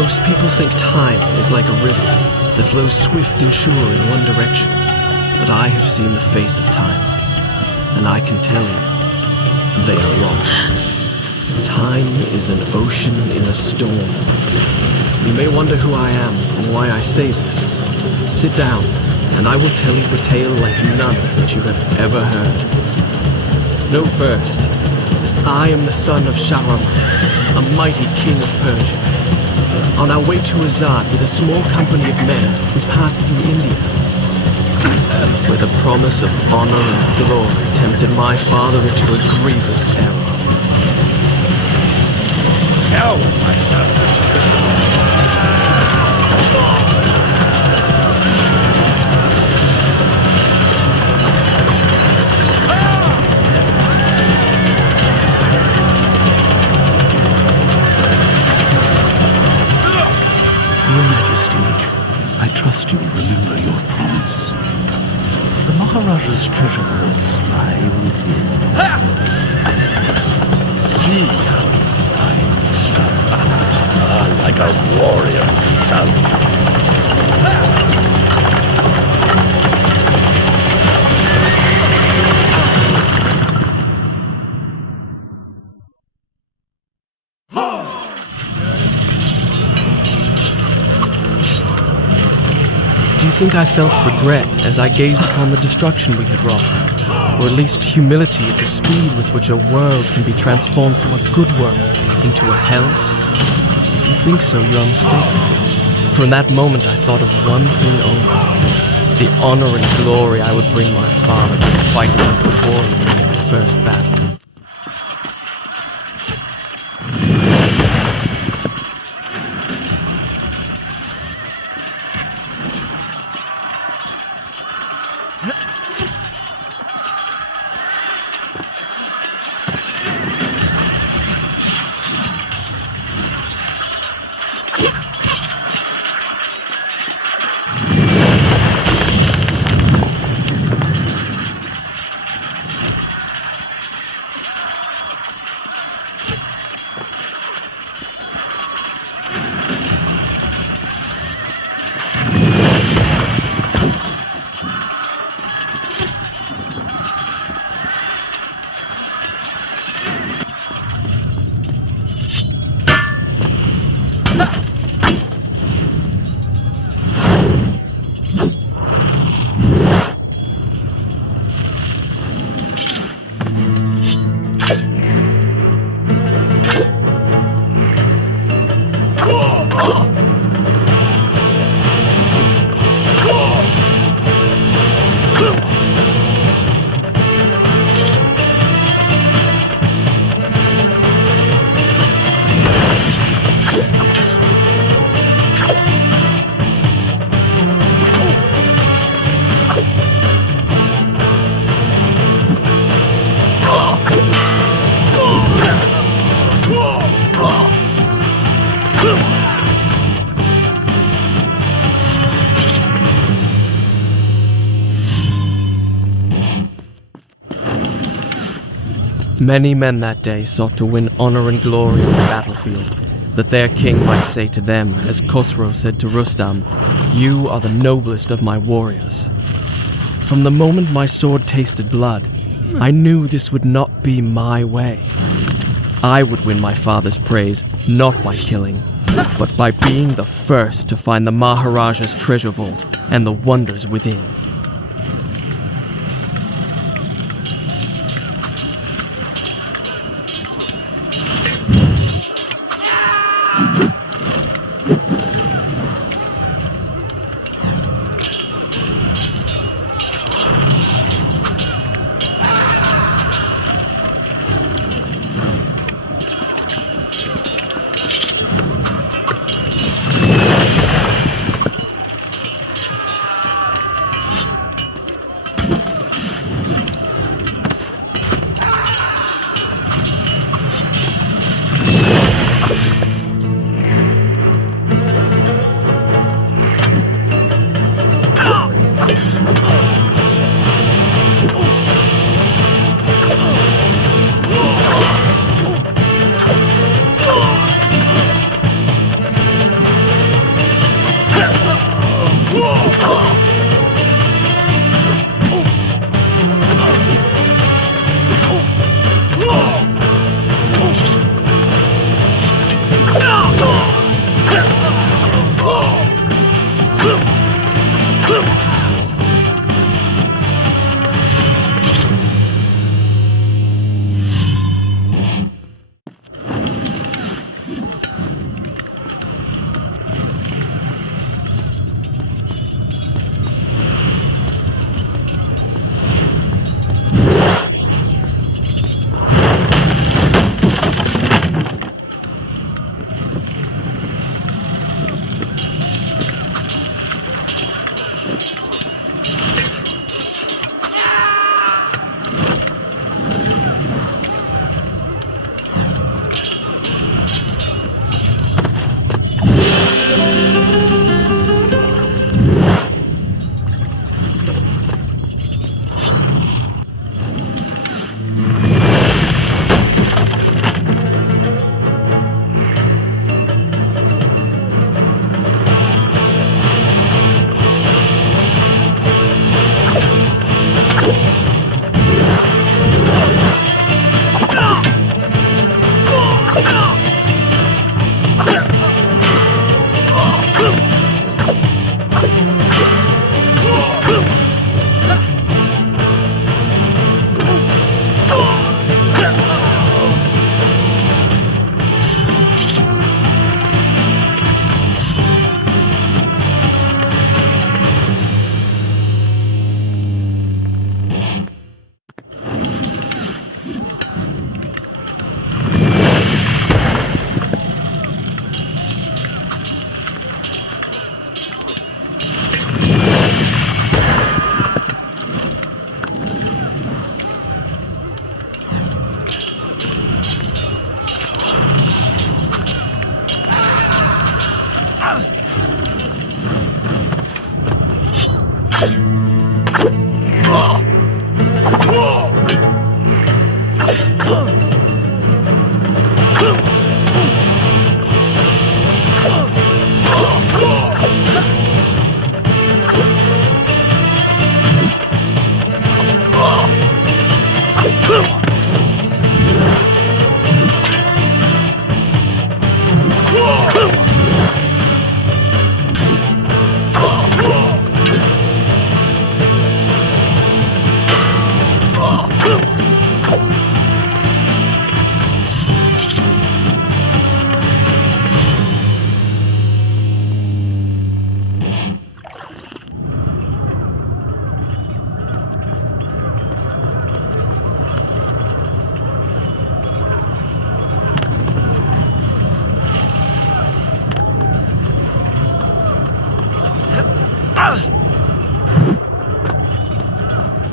Most people think time is like a river that flows swift and sure in one direction. But I have seen the face of time, and I can tell you, they are wrong. Time is an ocean in a storm. You may wonder who I am and why I say this. Sit down, and I will tell you a tale like none that you have ever heard. Know first, I am the son of Shahram, a mighty king of Persia. On our way to Azad with a small company of men, we passed through India, where the promise of honor and glory tempted my father into a grievous error. Now, my son. Your Majesty, I trust you will remember your promise. The Maharaja's treasure vaults lie within. See how he fights. Like a warrior son. Do you think I felt regret as I gazed upon the destruction we had wrought? Or at least humility at the speed with which a world can be transformed from a good world into a hell? If you think so, you are mistaken. For in that moment I thought of one thing only: the honor and glory I would bring my father by fighting like a warrior in the first battle. Many men that day sought to win honor and glory on the battlefield, that their king might say to them, as Khosrow said to Rustam, "You are the noblest of my warriors." From the moment my sword tasted blood, I knew this would not be my way. I would win my father's praise, not by killing, but by being the first to find the Maharaja's treasure vault and the wonders within.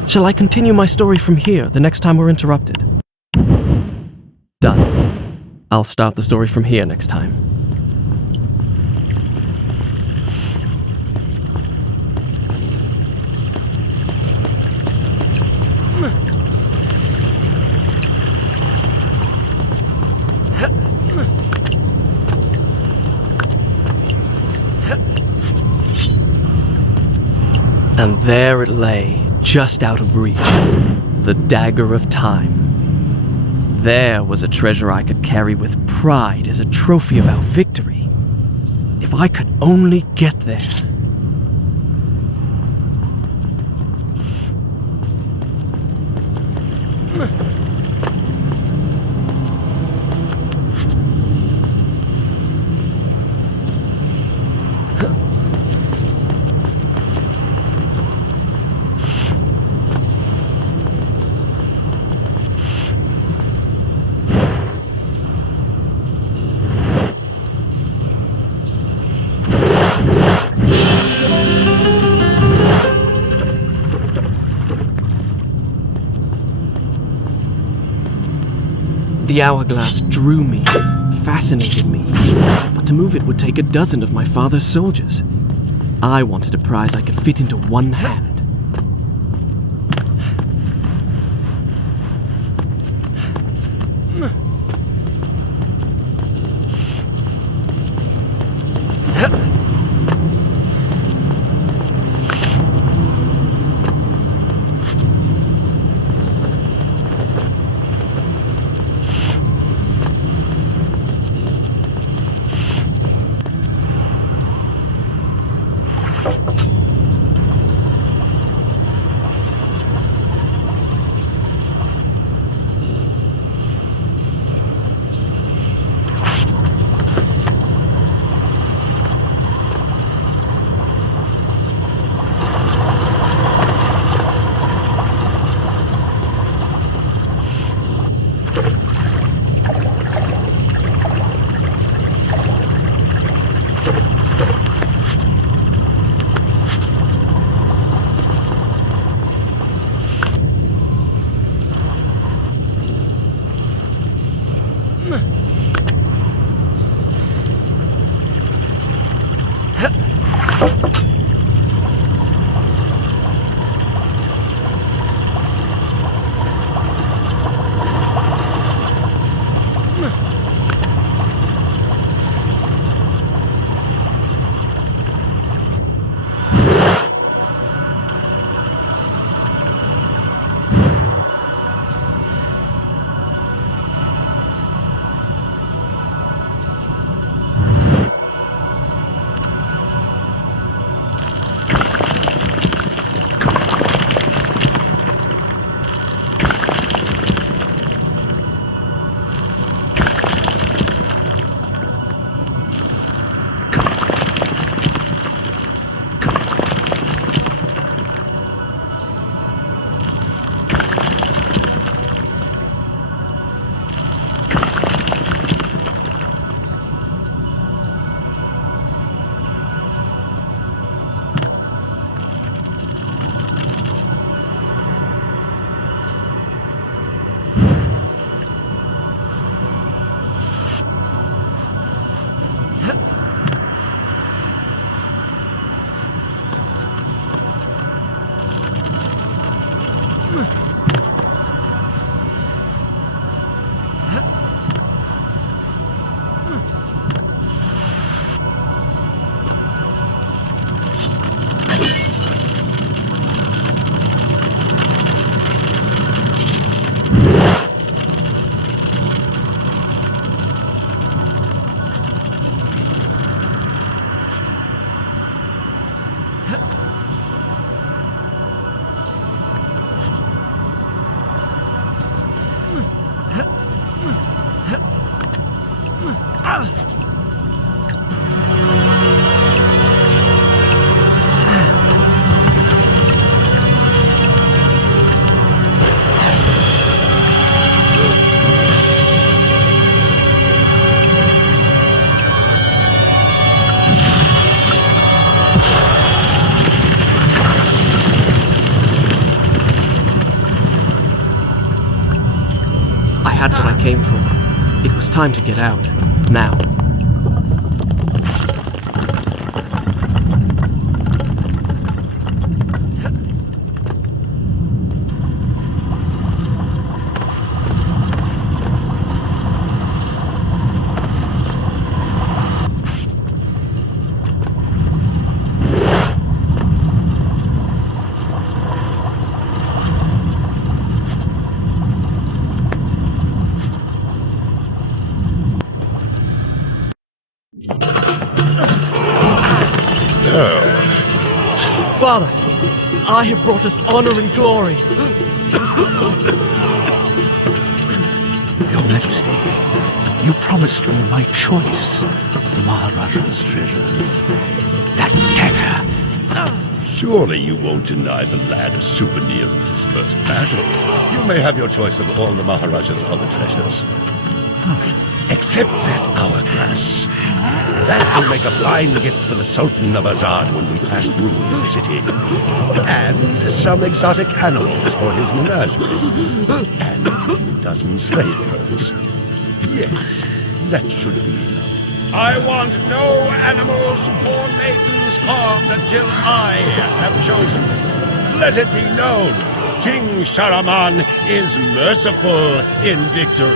Shall I continue my story from here the next time we're interrupted? Done. I'll start the story from here next time. And there it lay, just out of reach, the dagger of time. There was a treasure I could carry with pride as a trophy of our victory. If I could only get there. The hourglass drew me, fascinated me, but to move it would take a dozen of my father's soldiers. I wanted a prize I could fit into one hand. I had what I came for. It was time to get out. Now. Father, I have brought us honor and glory. Your Majesty, you promised me my choice of the Maharaja's treasures. That dagger. Surely you won't deny the lad a souvenir of his first battle. You may have your choice of all the Maharaja's other treasures. Except that hourglass. That will make a fine gift for the Sultan of Azad when we pass through his city. And some exotic animals for his menagerie. And a few dozen slave girls. Yes, that should be enough. I want no animals or maidens harmed until I have chosen. Let it be known, King Sharaman is merciful in victory.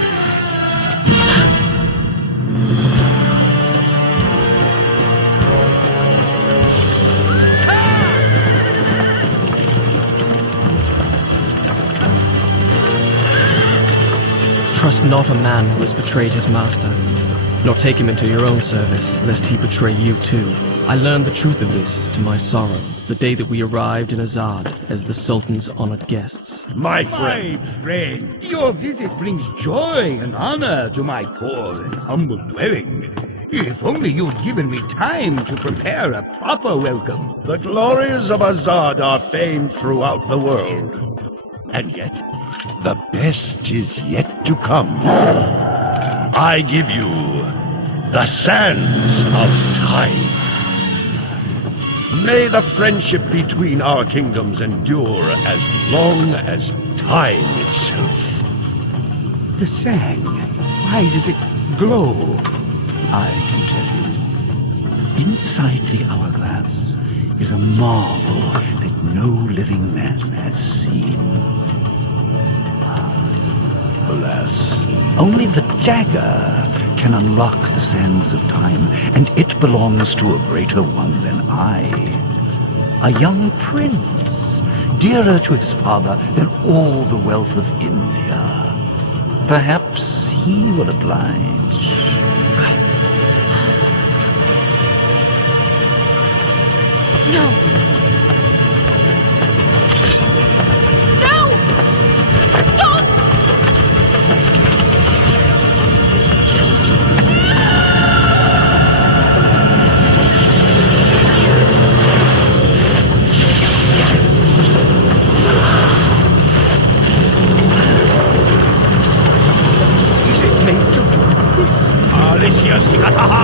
Trust not a man who has betrayed his master, nor take him into your own service, lest he betray you too. I learned the truth of this to my sorrow, the day that we arrived in Azad as the Sultan's honored guests. My friend. My friend, your visit brings joy and honor to my poor and humble dwelling. If only you'd given me time to prepare a proper welcome. The glories of Azad are famed throughout the world. And yet, the best is yet to come. I give you the sands of time. May the friendship between our kingdoms endure as long as time itself. The sand, why does it glow? I can tell you. Inside the hourglass is a marvel that no living man has seen. Alas, only the dagger can unlock the sands of time, and it belongs to a greater one than I. A young prince, dearer to his father than all the wealth of India. Perhaps he will oblige. No! No! Stop! Is it meant to do this? Alicia Sigataha!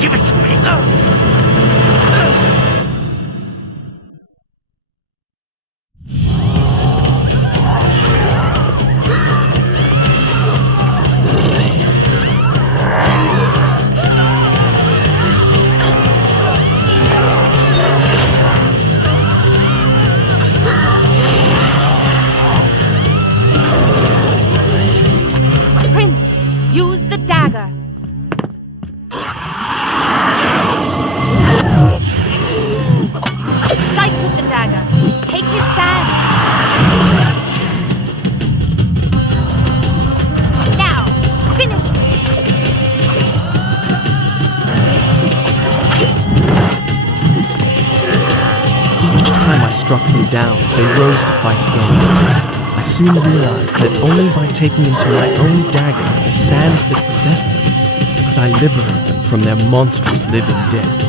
Give it to me! struck me down, they rose to fight again. I soon realized that only by taking into my own dagger the sands that possess them could I liberate them from their monstrous living death.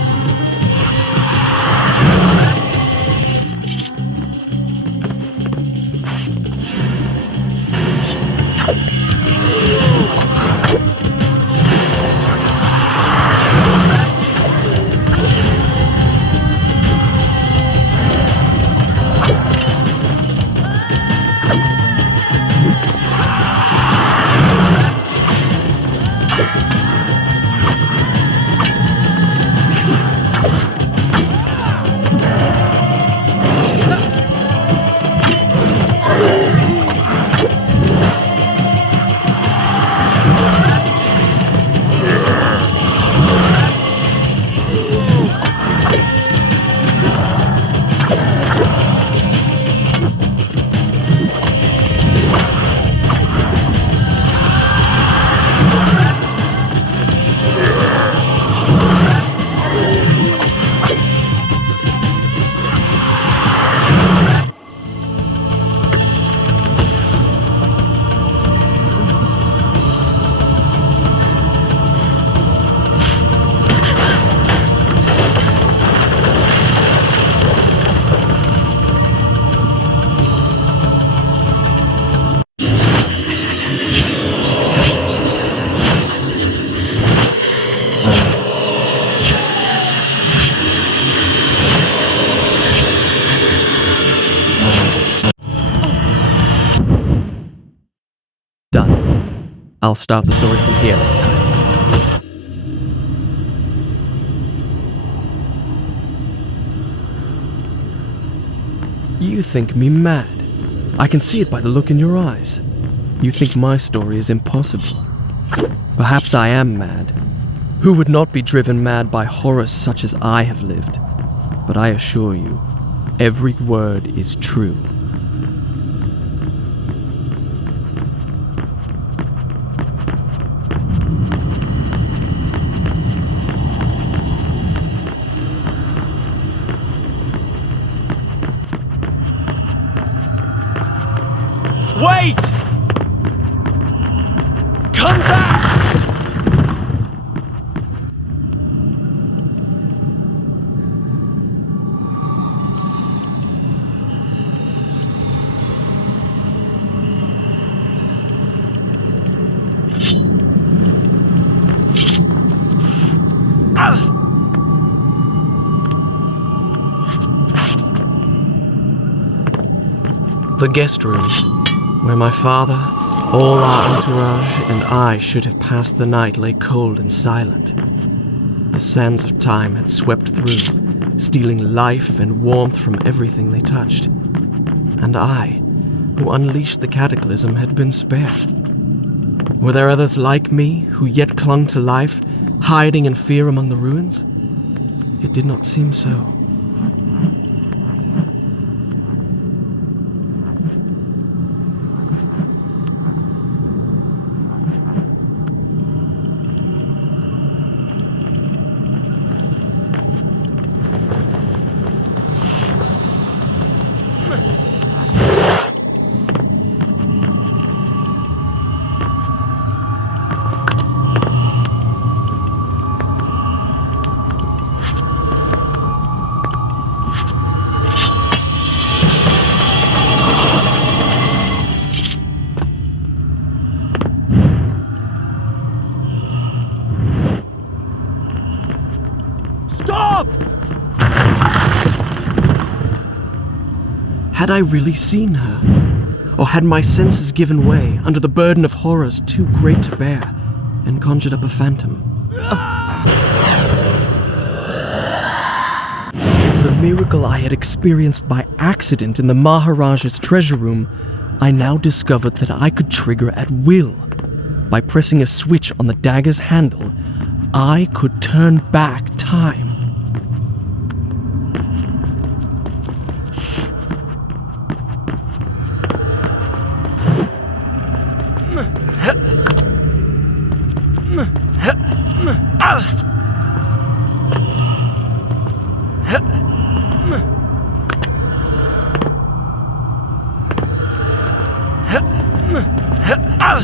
Done. I'll start the story from here next time. You think me mad. I can see it by the look in your eyes. You think my story is impossible. Perhaps I am mad. Who would not be driven mad by horrors such as I have lived? But I assure you, every word is true. Wait! Come back! The guest room, where my father, all our entourage, and I should have passed the night, lay cold and silent. The sands of time had swept through, stealing life and warmth from everything they touched. And I, who unleashed the cataclysm, had been spared. Were there others like me, who yet clung to life, hiding in fear among the ruins? It did not seem so. Had I really seen her? Or had my senses given way under the burden of horrors too great to bear, and conjured up a phantom? The miracle I had experienced by accident in the Maharaja's treasure room, I now discovered that I could trigger at will. By pressing a switch on the dagger's handle, I could turn back time. I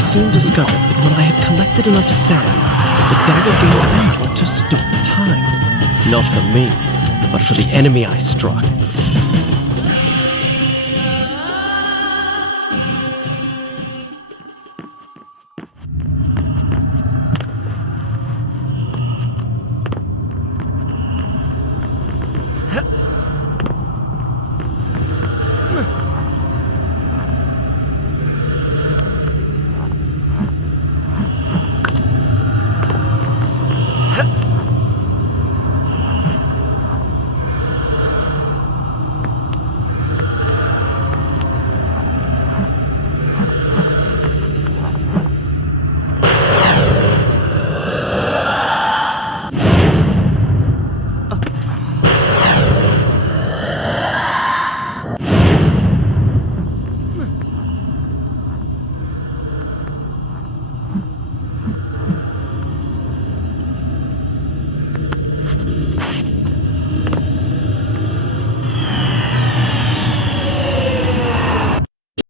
soon discovered that when I had collected enough sand, the dagger gave me power to stop time. Not for me, but for the enemy I struck.